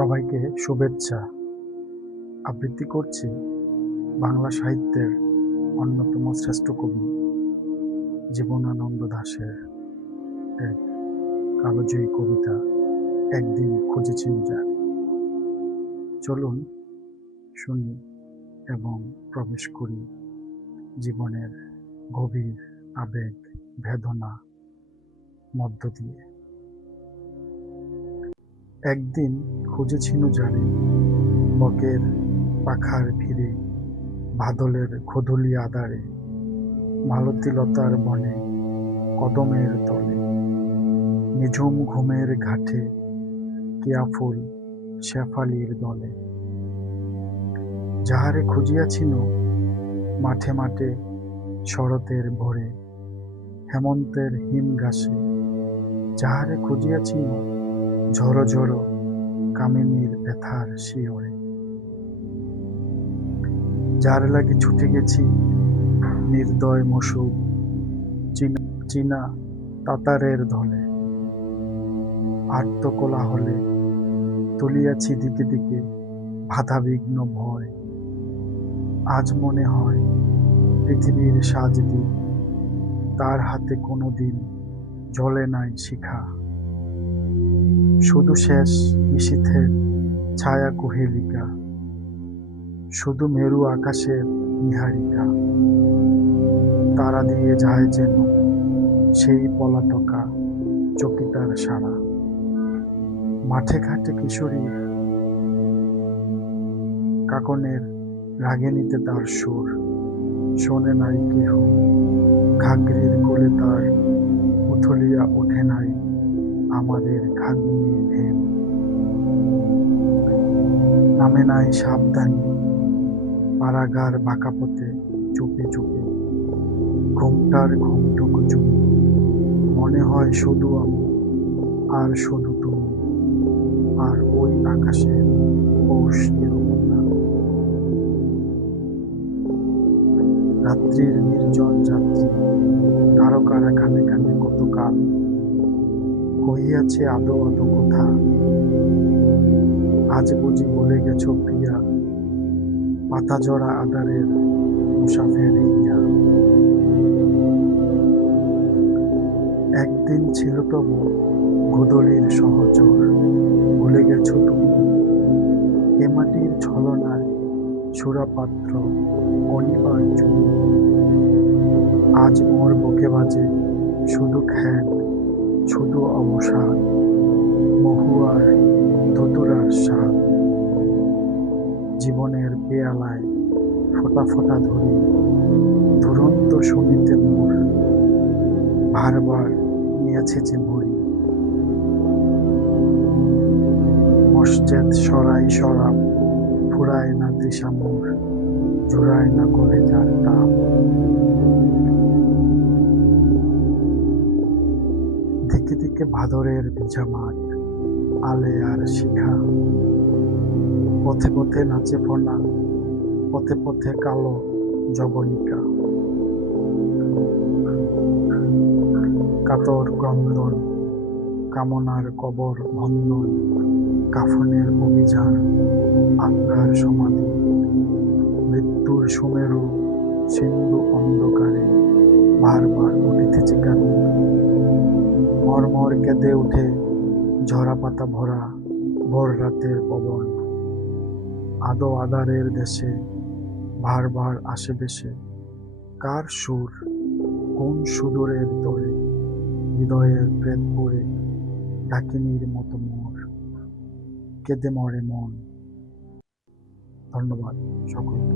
সবাইকে শুভেচ্ছা। আবৃত্তি করছি বাংলা সাহিত্যের অন্যতম শ্রেষ্ঠ কবি জীবনানন্দ দাশের এক কালজয়ী কবিতা একদিন খুঁজেছিল যাক। চলুন শুনি এবং প্রবেশ করি জীবনের গভীর আবেগ বেদনা মধ্য দিয়ে। একদিন খুঁজেছিল যারে বকের পাখার ভিড়ে, বাদলের খোদুলি আদারে, মালতীলতার বনে, কদমের তলে, নিঝুম ঘুমের ঘাটে, কিয়াফুল শেফালির দলে। যাহারে খুঁজিয়াছিল মাঠে মাঠে শরতের ভোরে, হেমন্তের হিম ঘাসে, যাহারে খুঁজিয়াছিল ঝড়ো ঝড়ো কামিনীর ব্যথার শিয়রে। যার লাগি ছুটে গেছি নির্দয় মসুক চীনা তাতারের ধলে, আর্ত কোলাহলে তুলিয়াছি দিকে দিকে বাধাবিঘ্ন ভয়। আজ মনে হয় পৃথিবীর সাজদি তার হাতে কোনো দিন জ্বলে নাই শিখা। শুধু শেষ নিশীথের ছায়া কুহেলিকা, শুধু মেরু আকাশের নিহারিকা। তারা দিয়ে যায় যেন সেই পলাতকা চকিতার সারা। মাঠে ঘাটে কিশোরী কাকনের রাগিনীতে তার সুর, শোনে নাই কেহ। ঘাগরির কোলে তার উথলিয়া ওঠে নাই আমাদের ঘাগনির ঢেউ। নামে নাই সাবধানী পারাগার বাঁকা পথে চুপে চুপে, ঘুমটার ঘুমটুকু চুপি। মনে হয় শুধু আমি আর শুধু তুমি, আর ওই আকাশের পৌষ নীরবতা। রাত্রির নির্জন যাত্রী তারকারা কানে কানে কতকাল কহিয়াছে আদো আদো কথা। আজ বুঝি বলে গেছ প্রিয়া, পাতা জড়া আদারের মুসাফের হিয়া। একদিন ছিল তবু গোদলির সহচর, ভুলে গেছ তুমি এ মাটির ছলনায় সুরাপাত্র অনিবার্য। আজ মোর বুকে বাজে শুধু খ্যান, শুধু অবসাদ, মহুয়ার ধতুরার স্বাদ। জীবনের পেয়ালায় ফোঁটা ফোঁটা ধরি দুরন্ত শুনিতে মোর, বারবার নিয়েছে যে ভরি। মসজেদ সরাই শরাব ফুরায় না তৃষা মোর, জোড়ায় না কলেজার তাপ। দিকে দিকে ভাদরের ভিজা মাঠ, আলে আর শিখা। পথে পথে নাচে ফোনা, পথে পথে কালো জবনিকা। কাতর ক্রন্দন, কামনার কবর ভন্দন, কাফনের অভিযান, আজ্ঞার সমাধি। মৃত্যুর সুমেরু সিন্ধু অন্ধকারে বারবার উঠিতেছে কানে। মর্মর কেঁদে উঠে ঝরা পাতা ভরা ভোর রাতের পবন। আদো আদারের দেশে বারবার আসে বেশে কার সুর, কোন সুদূরের তোরে। হৃদয়ের প্রেত পড়ে ডাকিনীর মতো মোর, কেঁদে মরে মন। ধন্যবাদ সকলকে।